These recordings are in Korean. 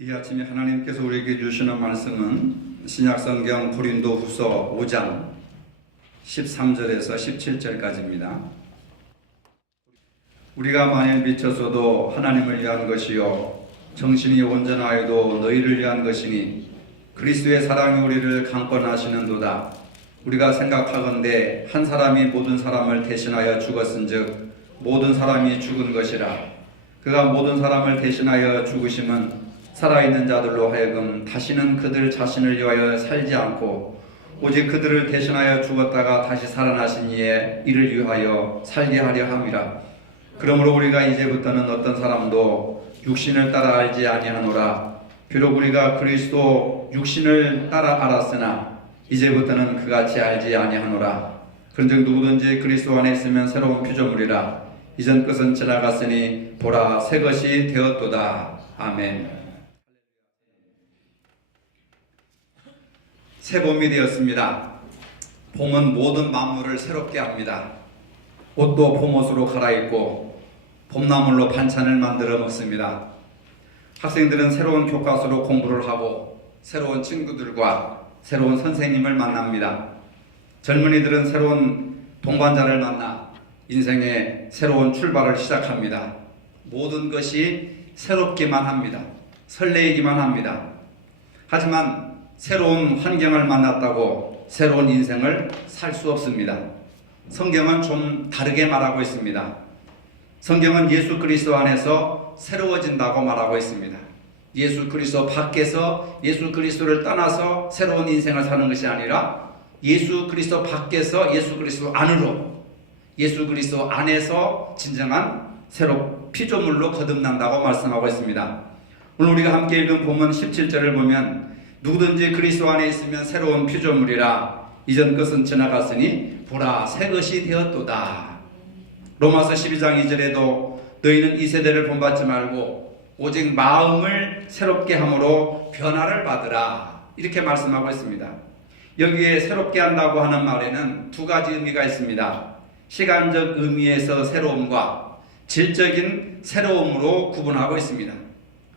이 아침에 하나님께서 우리에게 주시는 말씀은 신약성경 고린도후서 5장 13절에서 17절까지입니다. 우리가 만일 미쳤어도 하나님을 위한 것이요 정신이 온전하여도 너희를 위한 것이니 그리스도의 사랑이 우리를 강권하시는도다. 우리가 생각하건대 한 사람이 모든 사람을 대신하여 죽었은즉 모든 사람이 죽은 것이라. 그가 모든 사람을 대신하여 죽으심은 살아있는 자들로 하여금 다시는 그들 자신을 위하여 살지 않고 오직 그들을 대신하여 죽었다가 다시 살아나신 이에 이를 위하여 살게 하려 함이라. 그러므로 우리가 이제부터는 어떤 사람도 육신을 따라 알지 아니하노라. 비록 우리가 그리스도 육신을 따라 알았으나 이제부터는 그같이 알지 아니하노라. 그런즉 누구든지 그리스도 안에 있으면 새로운 피조물이라. 이전 것은 지나갔으니 보라 새 것이 되었도다. 아멘. 새 봄이 되었습니다. 봄은 모든 만물을 새롭게 합니다. 옷도 봄옷으로 갈아입고 봄나물로 반찬을 만들어 먹습니다. 학생들은 새로운 교과서로 공부를 하고 새로운 친구들과 새로운 선생님을 만납니다. 젊은이들은 새로운 동반자를 만나 인생의 새로운 출발을 시작합니다. 모든 것이 새롭기만 합니다. 설레이기만 합니다. 하지만 새로운 환경을 만났다고 새로운 인생을 살 수 없습니다. 성경은 좀 다르게 말하고 있습니다. 성경은 예수 그리스도 안에서 새로워진다고 말하고 있습니다. 예수 그리스도 밖에서 예수 그리스도를 떠나서 새로운 인생을 사는 것이 아니라 예수 그리스도 밖에서 예수 그리스도 안으로 예수 그리스도 안에서 진정한 새로 피조물로 거듭난다고 말씀하고 있습니다. 오늘 우리가 함께 읽은 본문 17절을 보면 누구든지 그리스도 안에 있으면 새로운 피조물이라. 이전 것은 지나갔으니 보라 새 것이 되었도다. 로마서 12장 2절에도 너희는 이 세대를 본받지 말고 오직 마음을 새롭게 함으로 변화를 받으라. 이렇게 말씀하고 있습니다. 여기에 새롭게 한다고 하는 말에는 두 가지 의미가 있습니다. 시간적 의미에서 새로움과 질적인 새로움으로 구분하고 있습니다.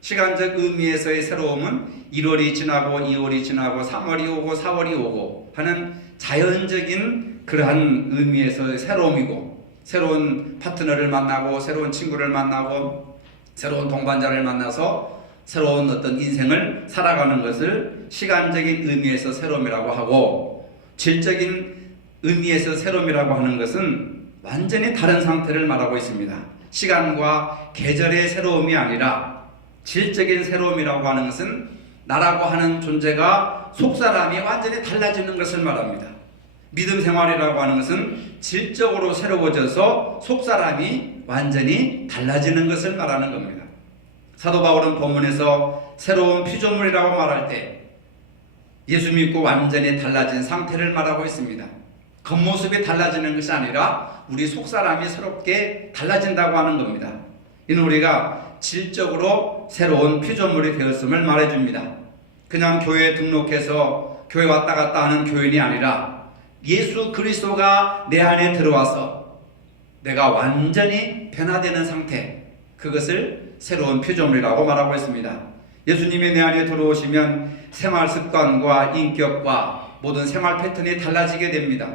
시간적 의미에서의 새로움은 1월이 지나고 2월이 지나고 3월이 오고 4월이 오고 하는 자연적인 그러한 의미에서의 새로움이고, 새로운 파트너를 만나고 새로운 친구를 만나고 새로운 동반자를 만나서 새로운 어떤 인생을 살아가는 것을 시간적인 의미에서 새로움이라고 하고, 질적인 의미에서 새로움이라고 하는 것은 완전히 다른 상태를 말하고 있습니다. 시간과 계절의 새로움이 아니라 질적인 새로움이라고 하는 것은 나라고 하는 존재가 속사람이 완전히 달라지는 것을 말합니다. 믿음 생활이라고 하는 것은 질적으로 새로워져서 속사람이 완전히 달라지는 것을 말하는 겁니다. 사도 바울은 본문에서 새로운 피조물이라고 말할 때 예수 믿고 완전히 달라진 상태를 말하고 있습니다. 겉모습이 달라지는 것이 아니라 우리 속사람이 새롭게 달라진다고 하는 겁니다. 이는 우리가 질적으로 새로운 피조물이 되었음을 말해줍니다. 그냥 교회에 등록해서 교회 왔다 갔다 하는 교인이 아니라 예수 그리스도가 내 안에 들어와서 내가 완전히 변화되는 상태, 그것을 새로운 피조물이라고 말하고 있습니다. 예수님이 내 안에 들어오시면 생활 습관과 인격과 모든 생활 패턴이 달라지게 됩니다.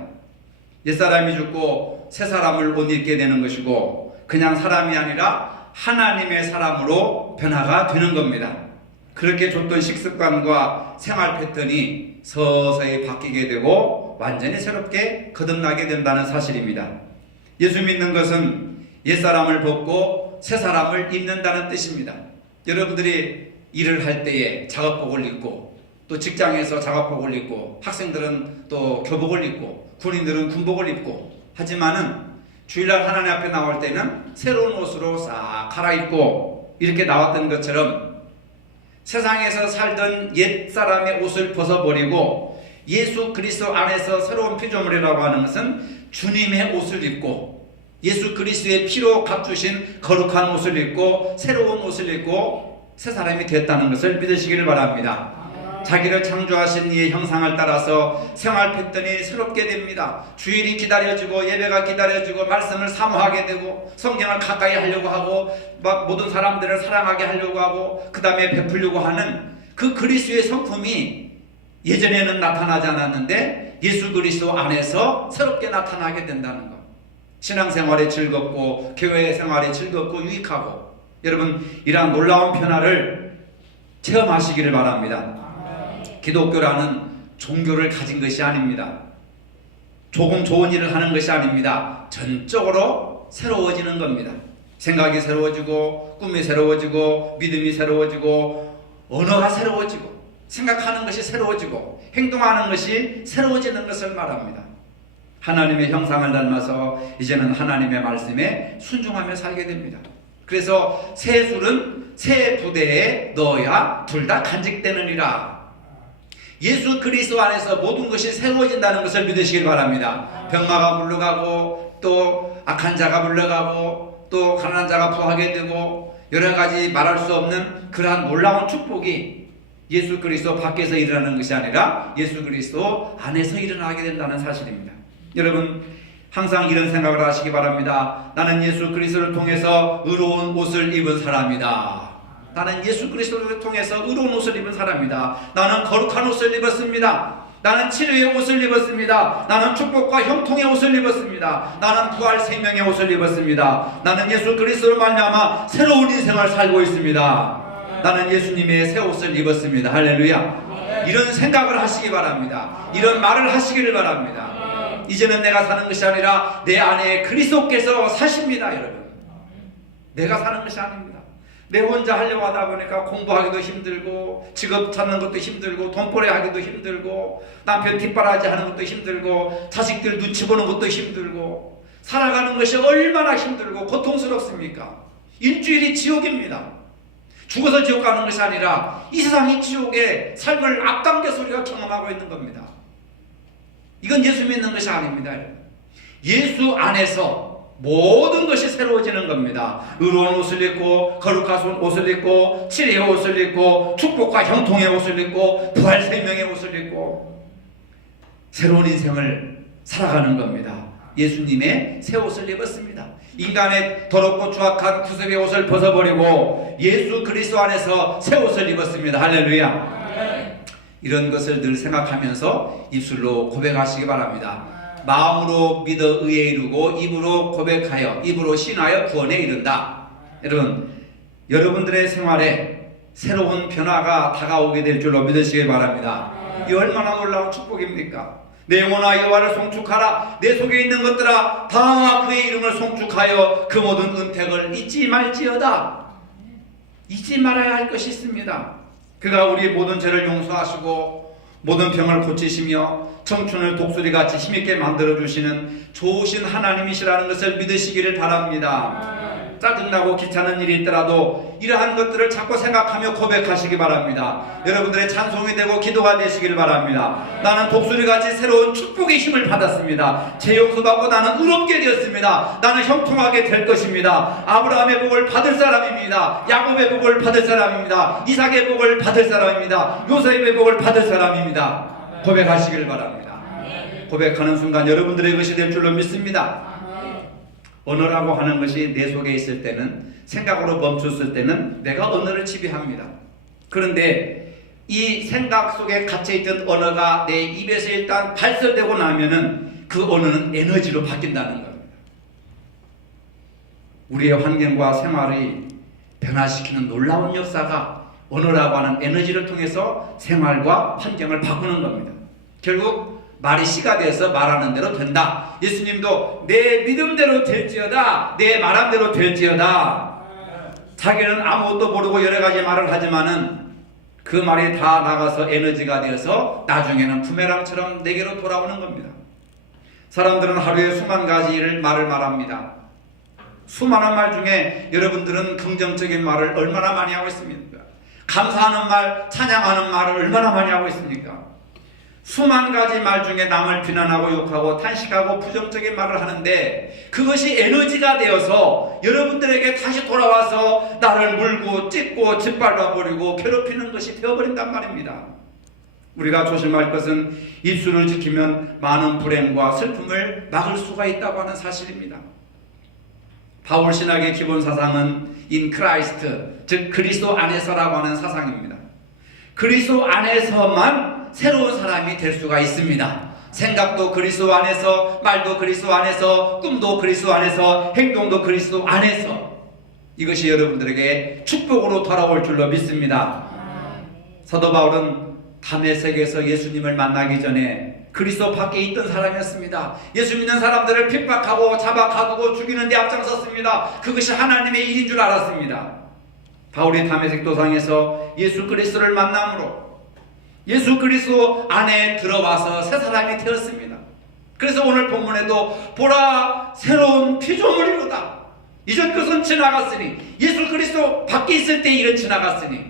옛사람이 죽고 새 사람을 옷 입게 되는 것이고, 그냥 사람이 아니라 하나님의 사람으로 변화가 되는 겁니다. 그렇게 줬던 식습관과 생활 패턴이 서서히 바뀌게 되고 완전히 새롭게 거듭나게 된다는 사실입니다. 예수 믿는 것은 옛사람을 벗고 새 사람을 입는다는 뜻입니다. 여러분들이 일을 할 때에 작업복을 입고, 또 직장에서 작업복을 입고, 학생들은 또 교복을 입고, 군인들은 군복을 입고 하지만은 주일날 하나님 앞에 나올 때는 새로운 옷으로 싹 갈아입고 이렇게 나왔던 것처럼 세상에서 살던 옛사람의 옷을 벗어버리고 예수 그리스도 안에서 새로운 피조물이라고 하는 것은 주님의 옷을 입고 예수 그리스도의 피로 값주신 거룩한 옷을 입고 새로운 옷을 입고 새 사람이 됐다는 것을 믿으시기를 바랍니다. 자기를 창조하신 이의 형상을 따라서 생활 패턴이 새롭게 됩니다. 주일이 기다려지고 예배가 기다려지고 말씀을 사모하게 되고 성경을 가까이 하려고 하고 막 모든 사람들을 사랑하게 하려고 하고 그 다음에 베풀려고 하는 그 그리스도의 성품이 예전에는 나타나지 않았는데 예수 그리스도 안에서 새롭게 나타나게 된다는 것. 신앙생활이 즐겁고 교회 생활이 즐겁고 유익하고 여러분 이러한 놀라운 변화를 체험하시기를 바랍니다. 기독교라는 종교를 가진 것이 아닙니다. 조금 좋은 일을 하는 것이 아닙니다. 전적으로 새로워지는 겁니다. 생각이 새로워지고 꿈이 새로워지고 믿음이 새로워지고 언어가 새로워지고 생각하는 것이 새로워지고 행동하는 것이 새로워지는 것을 말합니다. 하나님의 형상을 닮아서 이제는 하나님의 말씀에 순종하며 살게 됩니다. 그래서 새 술은 새 부대에 넣어야 둘 다 간직되느니라. 예수 그리스도 안에서 모든 것이 새로워진다는 것을 믿으시길 바랍니다. 병마가 물러가고 또 악한 자가 물러가고 또 가난한 자가 부하게 되고 여러 가지 말할 수 없는 그러한 놀라운 축복이 예수 그리스도 밖에서 일어나는 것이 아니라 예수 그리스도 안에서 일어나게 된다는 사실입니다. 여러분 항상 이런 생각을 하시기 바랍니다. 나는 예수 그리스도를 통해서 의로운 옷을 입은 사람이다. 나는 예수 그리스도를 통해서 의로운 옷을 입은 사람이다. 나는 거룩한 옷을 입었습니다. 나는 치료의 옷을 입었습니다. 나는 축복과 형통의 옷을 입었습니다. 나는 부활 생명의 옷을 입었습니다. 나는 예수 그리스도로 말미암아 새로운 인생을 살고 있습니다. 나는 예수님의 새 옷을 입었습니다. 할렐루야. 이런 생각을 하시기 바랍니다. 이런 말을 하시기를 바랍니다. 이제는 내가 사는 것이 아니라 내 안에 그리스도께서 사십니다. 여러분 내가 사는 것이 아닙니다. 내 혼자 하려고 하다 보니까 공부하기도 힘들고 직업 찾는 것도 힘들고 돈벌이 하기도 힘들고 남편 뒷바라지 하는 것도 힘들고 자식들 눈치 보는 것도 힘들고 살아가는 것이 얼마나 힘들고 고통스럽습니까? 일주일이 지옥입니다. 죽어서 지옥 가는 것이 아니라 이 세상이 지옥의 삶을 앞당겨서 우리가 경험하고 있는 겁니다. 이건 예수 믿는 것이 아닙니다. 예수 안에서 모든 것이 새로워지는 겁니다. 의로운 옷을 입고 거룩한 옷을 입고 치리의 옷을 입고 축복과 형통의 옷을 입고 부활 생명의 옷을 입고 새로운 인생을 살아가는 겁니다. 예수님의 새 옷을 입었습니다. 인간의 더럽고 추악한 구습의 옷을 벗어버리고 예수 그리스도 안에서 새 옷을 입었습니다. 할렐루야. 이런 것을 늘 생각하면서 입술로 고백하시기 바랍니다. 마음으로 믿어 의에 이르고 입으로 고백하여 입으로 신하여 구원에 이른다. 여러분 여러분들의 생활에 새로운 변화가 다가오게 될 줄로 믿으시기 바랍니다. 이 얼마나 놀라운 축복입니까? 내 영혼아 여호와를 송축하라. 내 속에 있는 것들아 다 그의 이름을 송축하여 그 모든 은택을 잊지 말지어다. 잊지 말아야 할 것이 있습니다. 그가 우리 모든 죄를 용서하시고 모든 병을 고치시며 청춘을 독수리같이 힘있게 만들어주시는 좋으신 하나님이시라는 것을 믿으시기를 바랍니다. 짜증나고 귀찮은 일이 있더라도 이러한 것들을 자꾸 생각하며 고백하시기 바랍니다. 여러분들의 찬송이 되고 기도가 되시기를 바랍니다. 나는 독수리같이 새로운 축복의 힘을 받았습니다. 제 용서받고 나는 의롭게 되었습니다. 나는 형통하게 될 것입니다. 아브라함의 복을 받을 사람입니다. 야곱의 복을 받을 사람입니다. 이삭의 복을 받을 사람입니다. 요셉의 복을 받을 사람입니다. 고백하시기를 바랍니다. 고백하는 순간 여러분들의 것이 될 줄로 믿습니다. 언어라고 하는 것이 내 속에 있을 때는 생각으로 멈췄을 때는 내가 언어를 지배합니다. 그런데 이 생각 속에 갇혀있던 언어가 내 입에서 일단 발설되고 나면은 그 언어는 에너지로 바뀐다는 겁니다. 우리의 환경과 생활을 변화시키는 놀라운 역사가 언어라고 하는 에너지를 통해서 생활과 환경을 바꾸는 겁니다. 결국 말이 씨가 돼서 말하는 대로 된다. 예수님도 내 믿음대로 될지어다. 내 말한 대로 될지어다. 자기는 아무것도 모르고 여러 가지 말을 하지만은 그 말이 다 나가서 에너지가 되어서 나중에는 부메랑처럼 내게로 돌아오는 겁니다. 사람들은 하루에 수만 가지 말을 말합니다. 수많은 말 중에 여러분들은 긍정적인 말을 얼마나 많이 하고 있습니까? 감사하는 말, 찬양하는 말을 얼마나 많이 하고 있습니까? 수만 가지 말 중에 남을 비난하고 욕하고 탄식하고 부정적인 말을 하는데 그것이 에너지가 되어서 여러분들에게 다시 돌아와서 나를 물고 찢고 짓밟아버리고 괴롭히는 것이 되어버린단 말입니다. 우리가 조심할 것은 입술을 지키면 많은 불행과 슬픔을 막을 수가 있다고 하는 사실입니다. 바울 신학의 기본 사상은 in Christ, 즉 그리스도 안에서라고 하는 사상입니다. 그리스도 안에서만 새로운 사람이 될 수가 있습니다. 생각도 그리스도 안에서, 말도 그리스도 안에서, 꿈도 그리스도 안에서, 행동도 그리스도 안에서. 이것이 여러분들에게 축복으로 돌아올 줄로 믿습니다. 사도 바울은 다메섹에서 예수님을 만나기 전에 그리스도 밖에 있던 사람이었습니다. 예수 믿는 사람들을 핍박하고 잡아 가두고 죽이는 데 앞장섰습니다. 그것이 하나님의 일인 줄 알았습니다. 바울이 다메섹 도상에서 예수 그리스도를 만남으로 예수 그리스도 안에 들어와서 새 사람이 되었습니다. 그래서 오늘 본문에도 보라 새로운 피조물이로다. 이전 것은 지나갔으니, 예수 그리스도 밖에 있을 때 일은 지나갔으니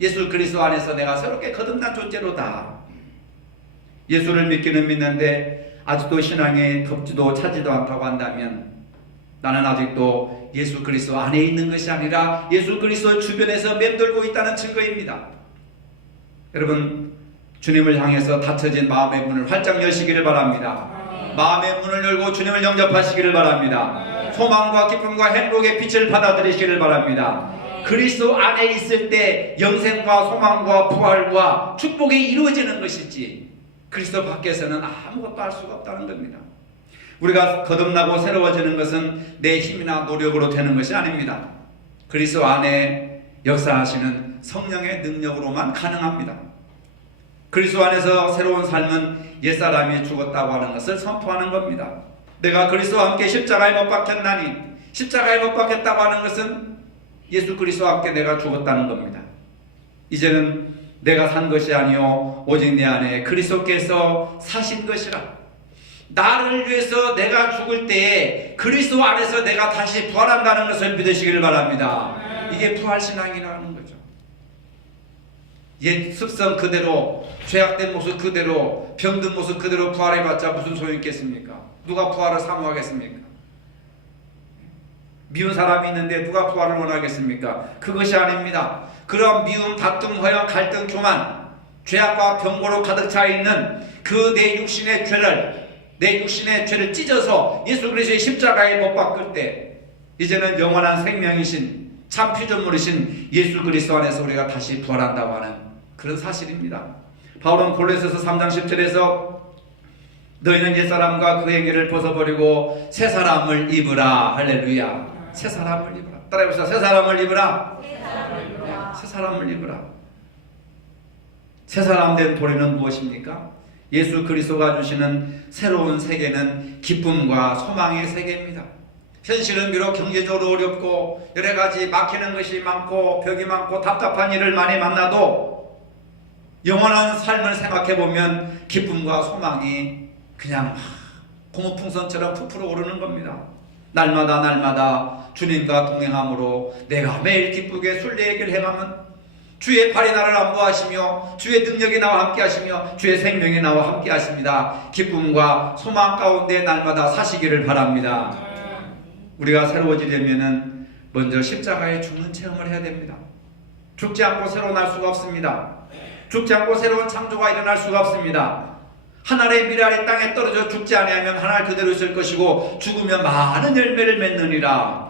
예수 그리스도 안에서 내가 새롭게 거듭난 존재로다. 예수를 믿기는 믿는데 아직도 신앙에 덥지도 차지도 않다고 한다면 나는 아직도 예수 그리스도 안에 있는 것이 아니라 예수 그리스도 주변에서 맴돌고 있다는 증거입니다. 여러분, 주님을 향해서 닫혀진 마음의 문을 활짝 여시기를 바랍니다. 마음의 문을 열고 주님을 영접하시기를 바랍니다. 소망과 기쁨과 행복의 빛을 받아들이시기를 바랍니다. 그리스도 안에 있을 때 영생과 소망과 부활과 축복이 이루어지는 것이지 그리스도 밖에서는 아무것도 할 수가 없다는 겁니다. 우리가 거듭나고 새로워지는 것은 내 힘이나 노력으로 되는 것이 아닙니다. 그리스도 안에 역사하시는 성령의 능력으로만 가능합니다. 그리스도 안에서 새로운 삶은 옛사람이 죽었다고 하는 것을 선포하는 겁니다. 내가 그리스도와 함께 십자가에 못 박혔나니, 십자가에 못 박혔다고 하는 것은 예수 그리스도와 함께 내가 죽었다는 겁니다. 이제는 내가 산 것이 아니요 오직 내 안에 그리스도께서 사신 것이라. 나를 위해서 내가 죽을 때에 그리스도 안에서 내가 다시 부활한다는 것을 믿으시기를 바랍니다. 이게 부활신앙이라는 거죠. 옛 습성 그대로, 죄악된 모습 그대로, 병든 모습 그대로 부활해봤자 무슨 소용이 있겠습니까? 누가 부활을 사모하겠습니까? 미운 사람이 있는데 누가 부활을 원하겠습니까? 그것이 아닙니다. 그런 미움, 다툼, 허영, 갈등, 교만, 죄악과 병고로 가득 차 있는 그 내 육신의 죄를 찢어서 예수 그리스도의 십자가에 못 박을 때 이제는 영원한 생명이신 참 피조물이신 예수 그리스도 안에서 우리가 다시 부활한다고 하는 그런 사실입니다. 바울은 골로새서 3장 10절에서 너희는 옛사람과 그 행위를 벗어버리고 새 사람을 입으라. 할렐루야. 새 사람을 입으라. 따라해보세요. 새 사람을 입으라. 새 사람을 입으라. 새 사람 된 도리는 무엇입니까? 예수 그리스도가 주시는 새로운 세계는 기쁨과 소망의 세계입니다. 현실은 비록 경제적으로 어렵고 여러 가지 막히는 것이 많고 벽이 많고 답답한 일을 많이 만나도 영원한 삶을 생각해보면 기쁨과 소망이 그냥 고무풍선처럼 부풀어 오르는 겁니다. 날마다 주님과 동행함으로 내가 매일 기쁘게 순례의 길 행하면 주의 팔이 나를 안보하시며 주의 능력이 나와 함께 하시며 주의 생명이 나와 함께 하십니다. 기쁨과 소망 가운데 날마다 사시기를 바랍니다. 우리가 새로워지려면 먼저 십자가에 죽는 체험을 해야 됩니다. 죽지 않고 새로 날 수가 없습니다. 죽지 않고 새로운 창조가 일어날 수가 없습니다. 하늘의 미랄이 땅에 떨어져 죽지 아니하면 하늘 그대로 있을 것이고 죽으면 많은 열매를 맺느니라.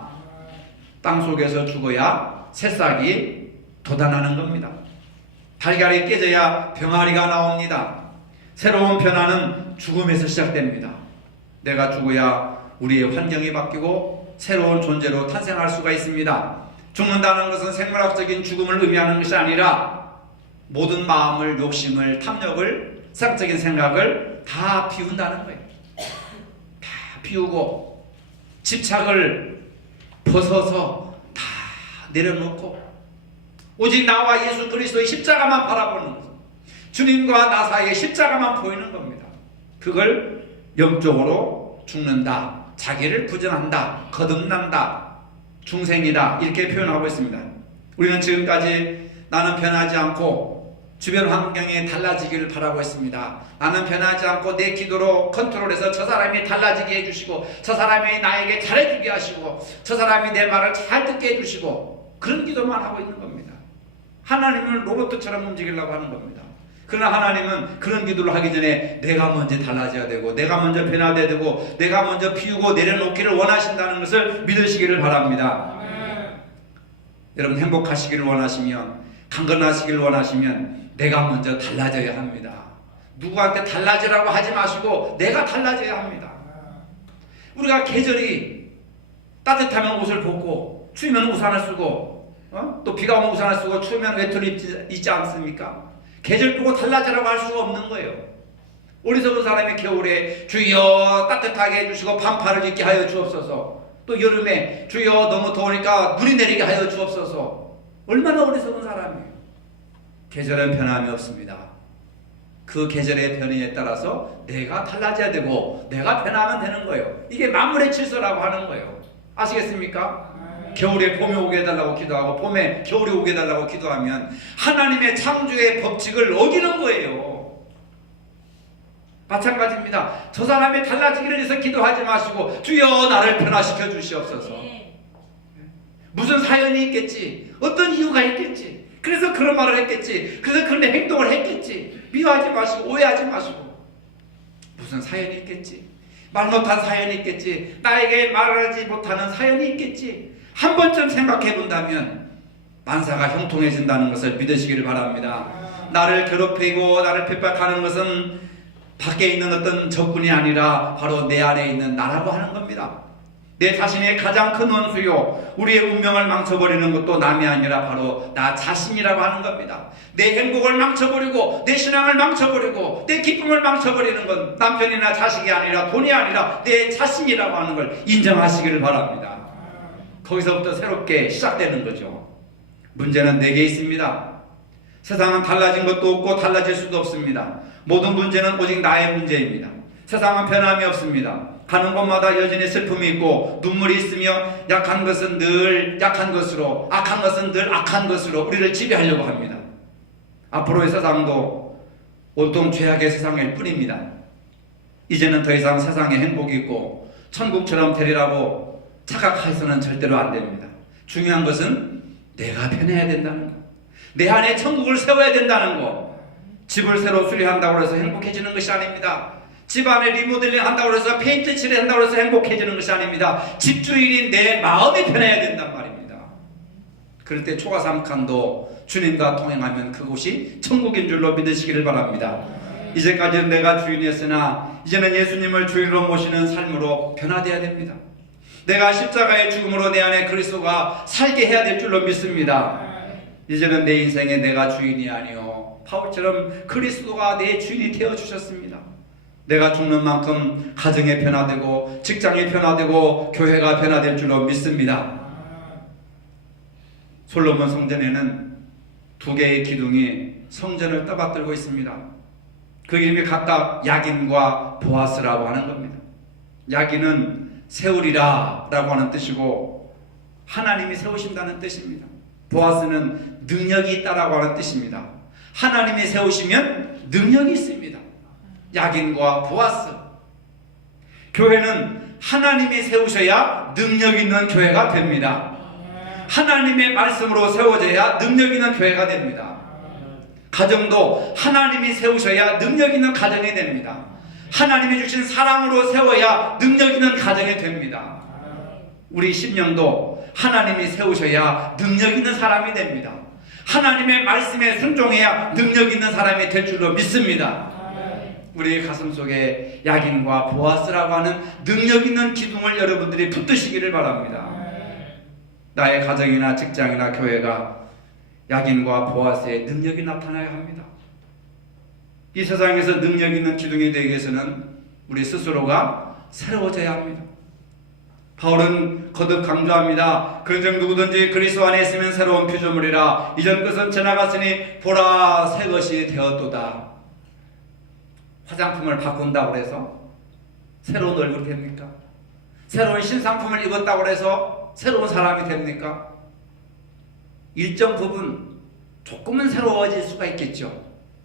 땅 속에서 죽어야 새싹이 돋아나는 겁니다. 달걀이 깨져야 병아리가 나옵니다. 새로운 변화는 죽음에서 시작됩니다. 내가 죽어야 우리의 환경이 바뀌고 새로운 존재로 탄생할 수가 있습니다. 죽는다는 것은 생물학적인 죽음을 의미하는 것이 아니라 모든 마음을, 욕심을, 탐욕을, 세상적인 생각을 다 비운다는 거예요. 다 비우고 집착을 벗어서 다 내려놓고 오직 나와 예수 그리스도의 십자가만 바라보는 것, 주님과 나 사이에 십자가만 보이는 겁니다. 그걸 영적으로 죽는다, 자기를 부정한다, 거듭난다, 중생이다 이렇게 표현하고 있습니다. 우리는 지금까지 나는 변하지 않고 주변 환경이 달라지기를 바라고 있습니다. 나는 변하지 않고 내 기도로 컨트롤해서 저 사람이 달라지게 해주시고 저 사람이 나에게 잘해주게 하시고 저 사람이 내 말을 잘 듣게 해주시고 그런 기도만 하고 있는 겁니다. 하나님을 로봇처럼 움직이려고 하는 겁니다. 그러나 하나님은 그런 기도를 하기 전에 내가 먼저 달라져야 되고, 내가 먼저 변화돼야 되고, 내가 먼저 비우고 내려놓기를 원하신다는 것을 믿으시기를 바랍니다. 여러분, 행복하시기를 원하시면, 강건하시기를 원하시면 내가 먼저 달라져야 합니다. 누구한테 달라지라고 하지 마시고 내가 달라져야 합니다. 우리가 계절이 따뜻하면 옷을 벗고 추우면 우산을 쓰고, 또 비가 오면 우산을 쓰고 추우면 외투를 입지 않습니까? 계절 보고 달라지라고 할 수가 없는 거예요. 어리석은 사람이 겨울에 주여 따뜻하게 해주시고 반팔을 입게 하여 주옵소서, 또 여름에 주여 너무 더우니까 눈이 내리게 하여 주옵소서. 얼마나 어리석은 사람이에요. 계절은 변함이 없습니다. 그 계절의 변화에 따라서 내가 달라져야 되고 내가 변하면 되는 거예요. 이게 만물의 질서라고 하는 거예요. 아시겠습니까? 겨울에 봄이 오게 해달라고 기도하고 봄에 겨울이 오게 해달라고 기도하면 하나님의 창조의 법칙을 어기는 거예요. 마찬가지입니다. 저 사람이 달라지기를 위해서 기도하지 마시고 주여 나를 변화시켜 주시옵소서. 무슨 사연이 있겠지, 어떤 이유가 있겠지, 그래서 그런 말을 했겠지, 그래서 그런 행동을 했겠지. 미워하지 마시고 오해하지 마시고, 무슨 사연이 있겠지, 말 못한 사연이 있겠지, 나에게 말하지 못하는 사연이 있겠지. 한 번쯤 생각해 본다면 만사가 형통해진다는 것을 믿으시기를 바랍니다. 나를 괴롭히고 나를 핍박하는 것은 밖에 있는 어떤 적군이 아니라 바로 내 안에 있는 나라고 하는 겁니다. 내 자신의 가장 큰 원수요, 우리의 운명을 망쳐버리는 것도 남이 아니라 바로 나 자신이라고 하는 겁니다. 내 행복을 망쳐버리고 내 신앙을 망쳐버리고 내 기쁨을 망쳐버리는 건 남편이나 자식이 아니라 돈이 아니라 내 자신이라고 하는 걸 인정하시기를 바랍니다. 거기서부터 새롭게 시작되는 거죠. 문제는 내게 있습니다. 세상은 달라진 것도 없고 달라질 수도 없습니다. 모든 문제는 오직 나의 문제입니다. 세상은 변함이 없습니다. 가는 곳마다 여전히 슬픔이 있고 눈물이 있으며 약한 것은 늘 약한 것으로, 악한 것은 늘 악한 것으로 우리를 지배하려고 합니다. 앞으로의 세상도 온통 죄악의 세상일 뿐입니다. 이제는 더 이상 세상에 행복이 있고 천국처럼 되리라고 착각해서는 절대로 안 됩니다. 중요한 것은 내가 변해야 된다는 거, 내 안에 천국을 세워야 된다는 거. 집을 새로 수리한다고 해서 행복해지는 것이 아닙니다. 집안에 리모델링 한다고 해서 페인트 칠한다고 해서 행복해지는 것이 아닙니다. 집주인인 내 마음이 변해야 된단 말입니다. 그럴 때 초가삼칸도 주님과 통행하면 그곳이 천국인 줄로 믿으시기를 바랍니다. 이제까지는 내가 주인이었으나 이제는 예수님을 주인으로 모시는 삶으로 변화되어야 됩니다. 내가 십자가의 죽음으로 내 안에 그리스도가 살게 해야 될 줄로 믿습니다. 이제는 내 인생에 내가 주인이 아니요 바울처럼 그리스도가 내 주인이 되어주셨습니다. 내가 죽는 만큼 가정이 변화되고 직장이 변화되고 교회가 변화될 줄로 믿습니다. 솔로몬 성전에는 두 개의 기둥이 성전을 떠받들고 있습니다. 그 이름이 각각 야긴과 보아스라고 하는 겁니다. 야긴은 세우리라 라고 하는 뜻이고 하나님이 세우신다는 뜻입니다. 보아스는 능력이 있다라고 하는 뜻입니다. 하나님이 세우시면 능력이 있습니다. 야긴과 보아스. 교회는 하나님이 세우셔야 능력 있는 교회가 됩니다. 하나님의 말씀으로 세워져야 능력 있는 교회가 됩니다. 가정도 하나님이 세우셔야 능력 있는 가정이 됩니다. 하나님이 주신 사랑으로 세워야 능력 있는 가정이 됩니다. 우리 심령도 하나님이 세우셔야 능력 있는 사람이 됩니다. 하나님의 말씀에 순종해야 능력 있는 사람이 될 줄로 믿습니다. 우리 가슴 속에 야긴과 보아스라고 하는 능력 있는 기둥을 여러분들이 붙드시기를 바랍니다. 나의 가정이나 직장이나 교회가 야긴과 보아스의 능력이 나타나야 합니다. 이 세상에서 능력 있는 기둥이 되기 위해서는 우리 스스로가 새로워져야 합니다. 바울은 거듭 강조합니다. 그런즉 누구든지 그리스도 안에 있으면 새로운 피조물이라 이전 것은 지나갔으니 보라 새 것이 되었도다. 화장품을 바꾼다고 해서 새로운 얼굴이 됩니까? 새로운 신상품을 입었다고 해서 새로운 사람이 됩니까? 일정 부분 조금은 새로워질 수가 있겠죠.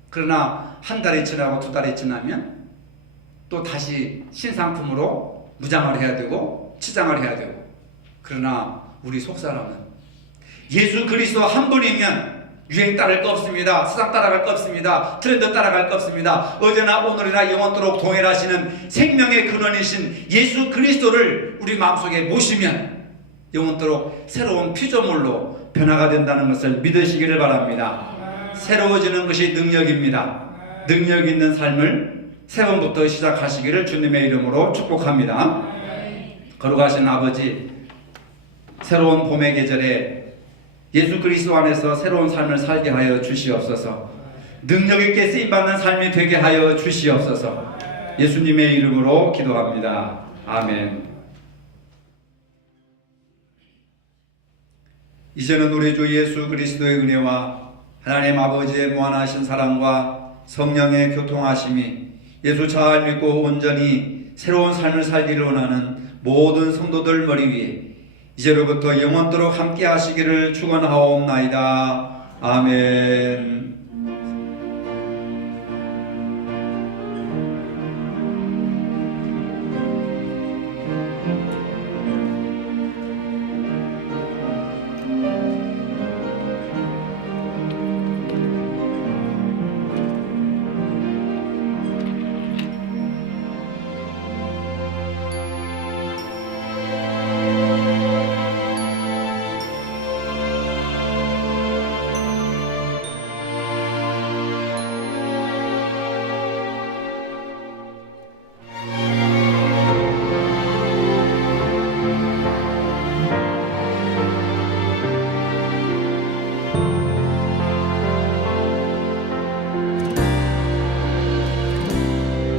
그러나 한 달이 지나고 두 달이 지나면 또 다시 신상품으로 무장을 해야 되고 치장을 해야 되고. 그러나 우리 속사람은 예수 그리스도 한 분이면 유행 따를 거 없습니다. 세상 따라갈 거 없습니다. 트렌드 따라갈 거 없습니다. 어제나 오늘이나 영원토록 동일하시는 생명의 근원이신 예수 그리스도를 우리 마음속에 모시면 영원토록 새로운 피조물로 변화가 된다는 것을 믿으시기를 바랍니다. 새로워지는 것이 능력입니다. 능력 있는 삶을 새 번부터 시작하시기를 주님의 이름으로 축복합니다. 거룩하신 아버지, 새로운 봄의 계절에 예수 그리스도 안에서 새로운 삶을 살게 하여 주시옵소서. 능력 있게 쓰임받는 삶이 되게 하여 주시옵소서. 예수님의 이름으로 기도합니다. 아멘. 이제는 우리 주 예수 그리스도의 은혜와 하나님 아버지의 무한하신 사랑과 성령의 교통하심이 예수 잘 믿고 온전히 새로운 삶을 살기를 원하는 모든 성도들 머리 위에 이제로부터 영원토록 함께 하시기를 축원하옵나이다. 아멘.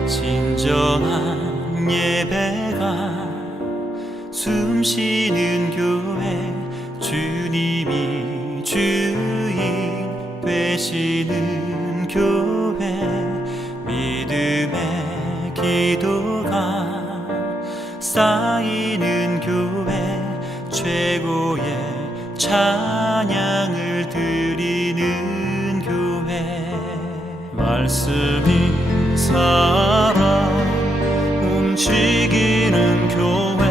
진정한 예배가 숨쉬는 교회, 주님이 주인 되시는 교회, 믿음의 기도가 쌓이는 교회, 최고의 찬양을 드리는 교회, 말씀이 살아 움직이는 교회,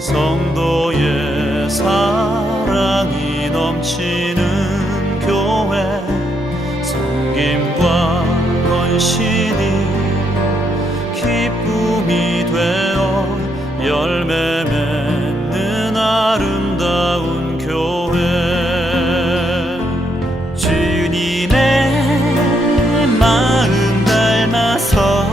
성도의 사랑이 넘치는 교회, 섬김과 헌신이 기쁨이 되어 열매 맺는 아름다운 교회, 주님의 마음 닮아서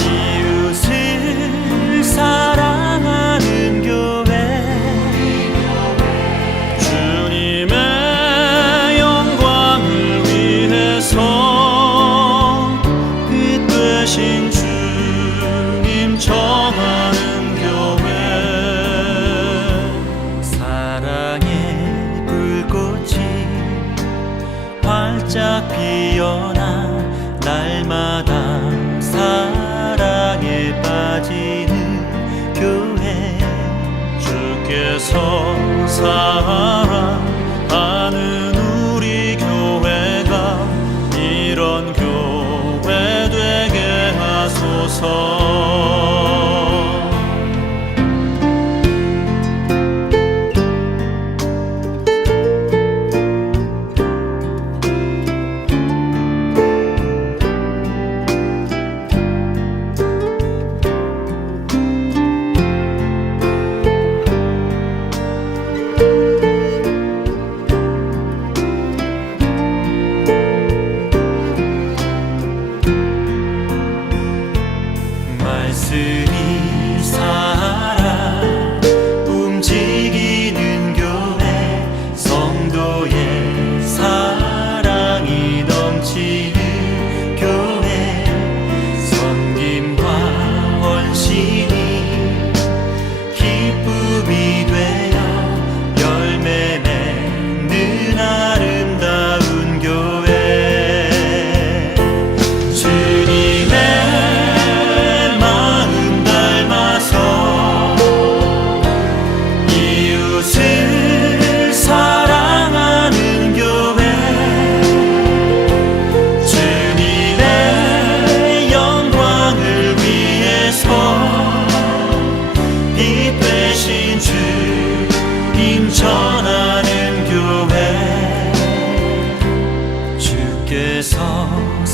이웃을 사랑하는 교회, 주님의 영광을 위해서 빛 되신 주님 전하는 교회, 사랑의 불꽃이 활짝 피어나 날마다 사랑에 빠지는 교회, 주께서 사랑하는 우리 교회가 이런 교회 되게 하소서.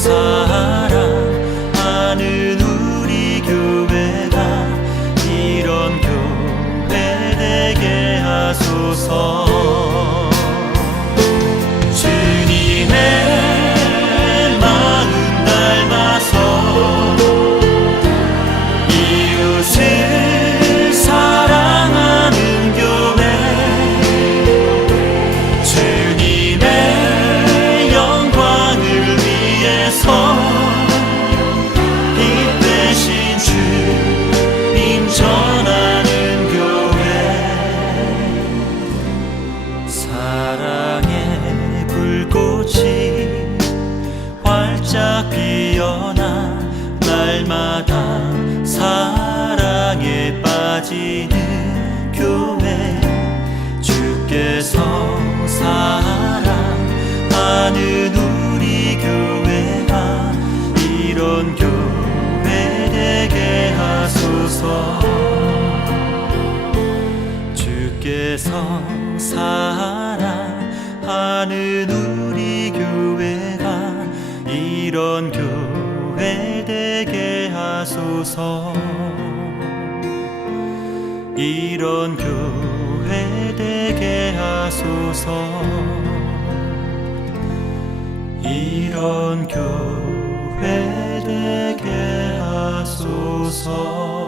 사랑하는 우리 교회가 이런 교회 되게 하소서. 주님의 마음 닮아서 이웃을 사랑하는 교회, 주님의 영광을 위해서 빛 대신 주님 전하는 교회, 사랑의 불꽃이 활짝 피어나 날마다 사랑에 빠지는 교회, 주께서 사랑하는 우리 교회가 이런 교회 되게 하소서. 주께서 사랑하는 우리 교회가 이런 교회 되게 하소서. 이런 교회 되게 하소서. 이런 교회 되게 하소서.